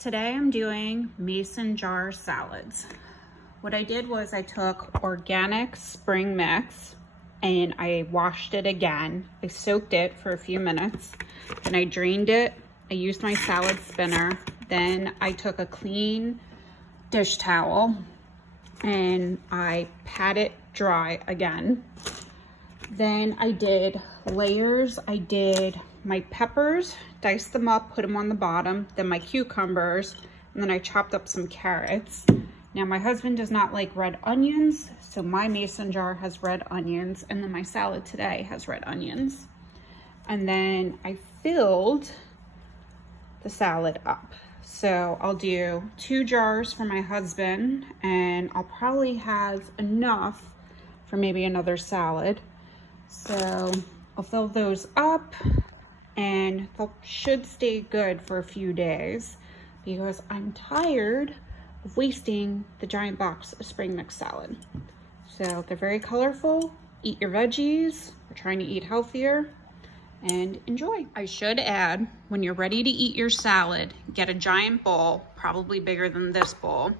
Today I'm doing mason jar salads. What I did was I took organic spring mix and I washed it again. I soaked it for a few minutes, then I drained it. I used my salad spinner. Then I took a clean dish towel and I pat it dry again. Then I did layers. I did my peppers, diced them up, put them on the bottom, then my cucumbers, and then I chopped up some carrots. Now my husband does not like red onions, so my mason jar has red onions, and then my salad today has red onions. And then I filled the salad up. So I'll do 2 jars for my husband, and I'll probably have enough for maybe another salad. So I'll fill those up, and they should stay good for a few days because I'm tired of wasting the giant box of spring mix salad. So they're very colorful. Eat your veggies. We're trying to eat healthier, and enjoy. I should add, when you're ready to eat your salad, get a giant bowl, probably bigger than this bowl,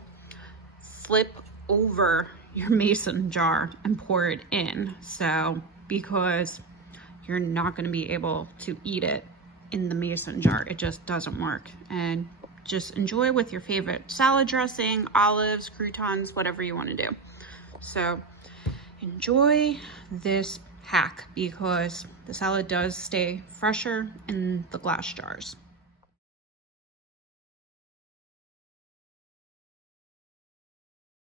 flip over your mason jar and pour it in. So, because you're not gonna be able to eat it in the mason jar. It just doesn't work. And just enjoy with your favorite salad dressing, olives, croutons, whatever you wanna do. So enjoy this hack because the salad does stay fresher in the glass jars.